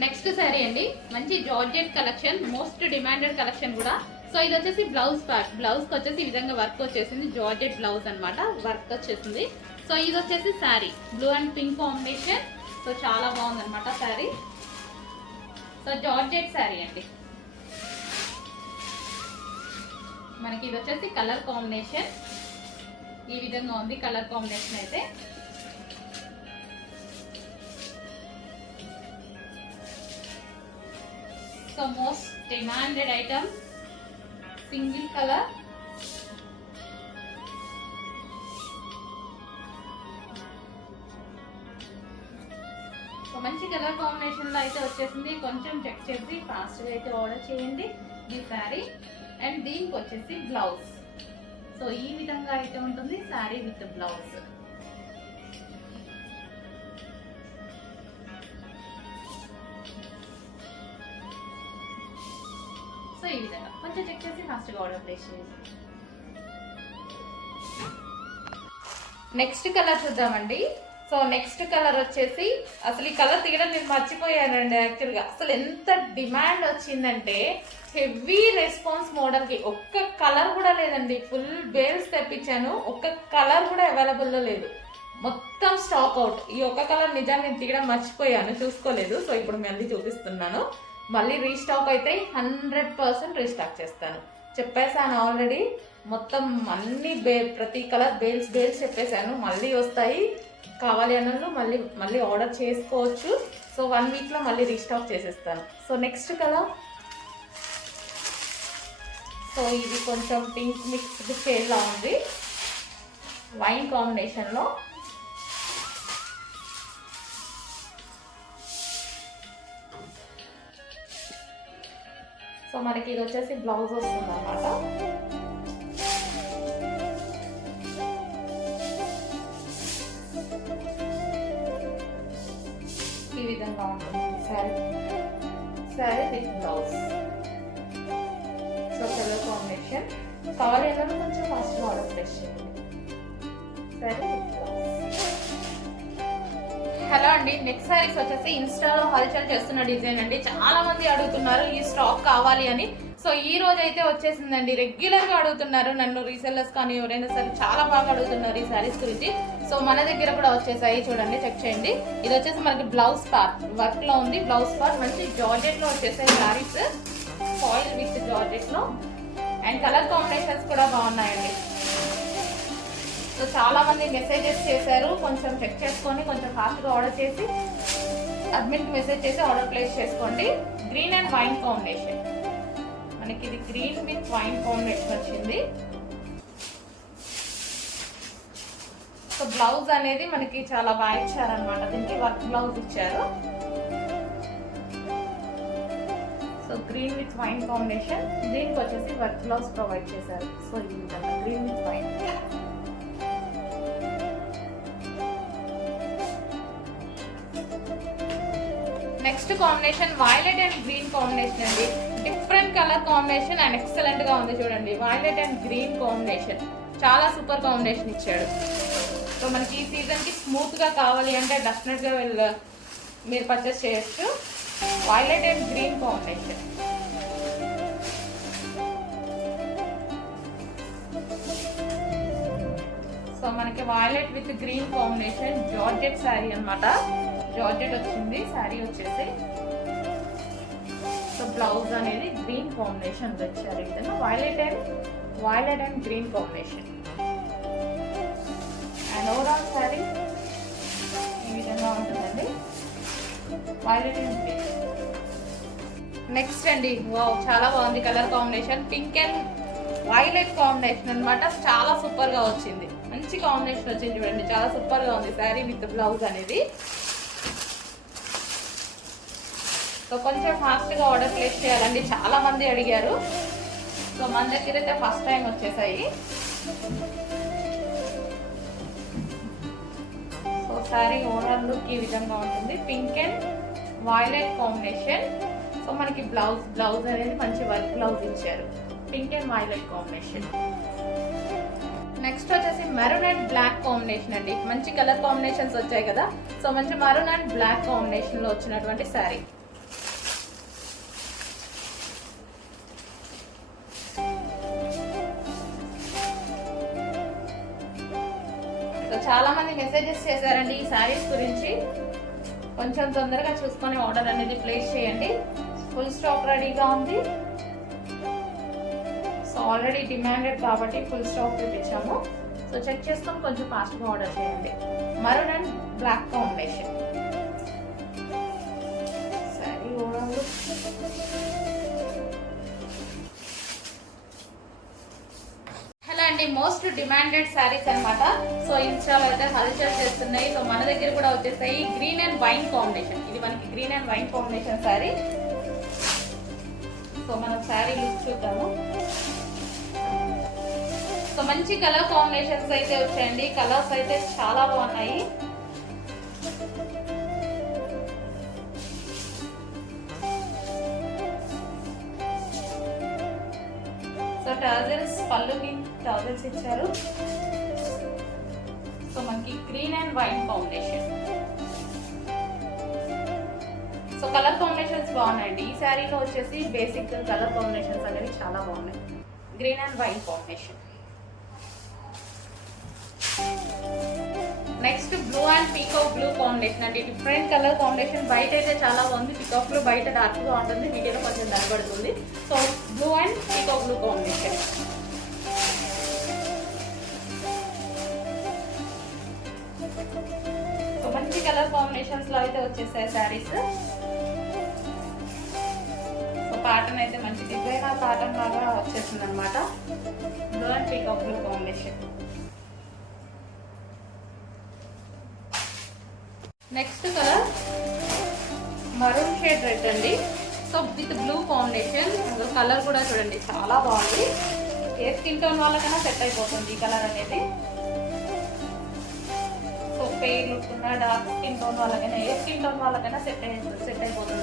నెక్స్ట్ శారీ అండి, మంచి georgette collection, most demanded collection కూడా. సో ఇది వచ్చేసి బ్లౌజ్ పార్ట్. బ్లౌజ్కి వచ్చేసి ఈ విధంగా వర్క్ వచ్చేసింది, జార్జెట్ బ్లౌజ్ అనమాట, వర్క్ వచ్చేసింది. సో ఇది వచ్చేసి sari blue and pink combination. So చాలా బాగుంది అనమాట శారీ. సో జార్జెట్ శారీ అండి. మనకి ఇది వచ్చేసి కలర్ కాంబినేషన్ ఈ విధంగా ఉంది. కలర్ కాంబినేషన్ అయితే so most demanded item, single colour. So మంచి కలర్ కాంబినేషన్ లో అయితే వచ్చేసింది. కొంచెం చెక్ చేసి ఫాస్ట్ గా అయితే ఆర్డర్ చేయండి ఈ శారీ. అండ్ దీనికి వచ్చేసి బ్లౌజ్. సో ఈ విధంగా అయితే ఉంటుంది శారీ విత్ బ్లౌజ్. సో ఈ విధంగా కొంచెం చెక్ చేసి ఫాస్ట్గా ఆర్డర్ ప్లేస్ చేయండి. నెక్స్ట్ కలర్ చూద్దామండి. సో నెక్స్ట్ కలర్ వచ్చేసి, అసలు ఈ కలర్ తీయడం నేను మర్చిపోయానండి యాక్చువల్గా. అసలు ఎంత డిమాండ్ వచ్చిందంటే హెవీ రెస్పాన్స్ మోడల్కి. ఒక్క కలర్ కూడా లేదండి, ఫుల్ బేల్స్ తెప్పించాను, ఒక్క కలర్ కూడా అవైలబుల్లో లేదు, మొత్తం స్టాక్ అవుట్. ఈ ఒక్క కలర్ నిజాన్ని నేను తీయడం మర్చిపోయాను, చూసుకోలేదు. సో ఇప్పుడు మళ్ళీ చూపిస్తున్నాను. మళ్ళీ రీస్టాక్ అయితే 100% రీస్టాక్ చేస్తాను, చెప్పేసాను ఆల్రెడీ. మొత్తం అన్ని ప్రతి కలర్ బేల్స్ చెప్పేశాను. మళ్ళీ వస్తాయి, కావాలి అన్నట్లు మళ్ళీ ఆర్డర్ చేసుకోవచ్చు. సో 1 వీక్లో మళ్ళీ రీస్టాక్ చేసేస్తాను. సో నెక్స్ట్ కలర్, సో ఇది కొంచెం పింక్ మిక్స్డ్ షేడ్లా ఉంది, వైన్ కాంబినేషన్లో. సో మనకి ఇది వచ్చేసి బ్లౌజ్ వస్తుంది అన్నమాట. ఈ విధంగా ఉంటుంది sari with blouse. So colour combination కావాలి అన్నది కొంచెం ఫాస్ట్ ఆర్డర్ ప్లేస్ చేయండి. Sari with blouse. హలో అండి, నెక్స్ట్ సారీస్ వచ్చేసి ఇన్స్టాలో హల్చల్ చేస్తున్న డిజైన్ అండి. చాలా మంది అడుగుతున్నారు ఈ స్టాక్ కావాలి అని. సో ఈ రోజు అయితే వచ్చేసిందండి. రెగ్యులర్ గా అడుగుతున్నారు నన్ను, రీసెల్లర్స్ కానీ ఎవరైనా సరే చాలా బాగా అడుగుతున్నారు ఈ సారీస్ గురించి. సో మన దగ్గర కూడా వచ్చేసాయి, చూడండి, చెక్ చేయండి. ఇది వచ్చేసి మనకి బ్లౌజ్ పార్ట్ వర్క్ లో ఉంది. బ్లౌజ్ పార్ట్ మంచి జార్జెట్ లో వచ్చేసాయి సారీస్, ఫాయిల్ విత్ జార్జెట్ లో. అండ్ కలర్ కాంబినేషన్స్ కూడా బాగున్నాయండి. సో చాలా మంది మెసేజెస్ చేశారు, కొంచెం చెక్ చేసుకొని కొంచెం ఫాస్ట్గా ఆర్డర్ చేసి అడ్మిన్కి మెసేజ్ చేసి ఆర్డర్ ప్లేస్ చేసుకోండి. గ్రీన్ అండ్ వైన్ కాంబినేషన్, మనకి ఇది గ్రీన్ విత్ వైన్ కాంబినేషన్ వచ్చింది. సో బ్లౌజ్ అనేది మనకి చాలా బాగా ఇచ్చారనమాట, దీనికి వర్క్ బ్లౌజ్ ఇచ్చారు. So green with wine combination, దీనికి వచ్చేసి వర్క్ బ్లౌజ్ ప్రొవైడ్ చేశారు. సో ఈ విధంగా green with wine. Next combination violet and green combination అండి. Different colour combination and excellent గా ఉంది, చూడండి. వైలెట్ అండ్ గ్రీన్ కాంబినేషన్ చాలా సూపర్ కాంబినేషన్ ఇచ్చాడు. సో మనకి ఈ సీజన్ కి స్మూత్ గా కావాలి అంటే డెఫినెట్ గా మీరు పర్చేస్ చేయొచ్చు. Violet and green combination. So మనకి violet with green combination georgette sari అన్నమాట. జార్జెట్ వచ్చింది శారీ వచ్చేసి. సో బ్లౌజ్ అనేది గ్రీన్ కాంబినేషన్ వచ్చారు, ఈ విధంగా violet and green combination. And overall sari ఈ విధంగా ఉంటుందండి, వైలెట్ అండ్ గ్రీన్. నెక్స్ట్ అండి, వావ్, చాలా బాగుంది colour combination. Pink and violet combination అన్నమాట. చాలా సూపర్ గా వచ్చింది, మంచి కాంబినేషన్ వచ్చింది, చూడండి, చాలా సూపర్ గా ఉంది శారీ విత్ బ్లౌజ్ అనేది. సో కొంచెం ఫాస్ట్గా ఆర్డర్ ప్లేస్ చేయాలండి, చాలా మంది అడిగారు. సో మన దగ్గర అయితే ఫస్ట్ టైం వచ్చేసాయి. సో శారీ ఓవరాల్ లుక్ ఈ విధంగా ఉంటుంది, pink and violet combination. So మనకి బ్లౌజ్ అనేది మంచి వర్క్ బ్లౌజ్ ఇచ్చారు, pink and violet combination. Next వచ్చేసి మెరూన్ అండ్ బ్లాక్ కాంబినేషన్ అండి. మంచి కలర్ కాంబినేషన్స్ వచ్చాయి కదా. సో మంచి మెరూన్ అండ్ బ్లాక్ కాంబినేషన్ లో వచ్చినటువంటి శారీ. చాలా మంది మెసేజెస్ చేశారండి ఈ శారీస్ గురించి. కొంచెం తొందరగా చూసుకొని ఆర్డర్ అనేది ప్లేస్ చేయండి. ఫుల్ స్టాక్ రెడీగా ఉంది. సో ఆల్రెడీ డిమాండెడ్ కాబట్టి ఫుల్ స్టాక్ తెప్పించాము. సో చెక్ చేసుకొని కొంచెం ఫాస్ట్గా ఆర్డర్ చేయండి. Maroon and black combination saree overall. Hello అండి, మోస్ట్ డిమాండెడ్ శారీస్ అన్నమాట. సో ఇన్స్టాలో అయితే హల్చల్ చేస్తున్నాయి. సో మన దగ్గర కూడా వచ్చేసాయి. గ్రీన్ అండ్ వైన్ కాంబినేషన్, ఇది మనకి green and wine combination sari. సో మనం శారీ లుక్ చూద్దాము. సో మంచి కలర్ కాంబినేషన్స్ అయితే వచ్చాయండి. కలర్స్ అయితే చాలా బాగున్నాయి. సో టాజల్స్, పళ్ళుకి టాజల్స్ ఇచ్చారు. సో మనకి green and wine combination. So colour combinations బాగున్నాయండి. ఈ శారీలో వచ్చేసి బేసిక్ కలర్ కాంబినేషన్స్ అనేవి చాలా బాగున్నాయి. Green and wine combination. Next blue and peacock blue combination అండి. Different colour combination. బయట అయితే చాలా బాగుంది. పీకాక్ బ్లూ బయట డార్క్ గా ఉంటుంది, వీడియోలో కొంచెం నలబడుతుంది. So blue and peacock blue combination. So మంచి కలర్ కాంబినేషన్స్ లో అయితే వచ్చేసాయి శారీస్. సో ప్యాటర్న్ అయితే మంచి డిజైన్ ప్యాటర్న్ లాగా వచ్చేసింది అనమాట. Blue and peacock blue combination. Next colour maroon shade red అండి. So with blue combination. Colour కూడా చూడండి చాలా బాగుంది. ఏ స్కిన్ టోన్ వాళ్ళకైనా సెట్ అయిపోతుంది ఈ కలర్ అనేది. సో పెయిర్ లుక్ ఉన్న డార్క్ స్కిన్ టోన్ వాళ్ళకైనా, ఏ స్కిన్ టోన్ వాళ్ళకైనా సెట్ అయిపోతుంది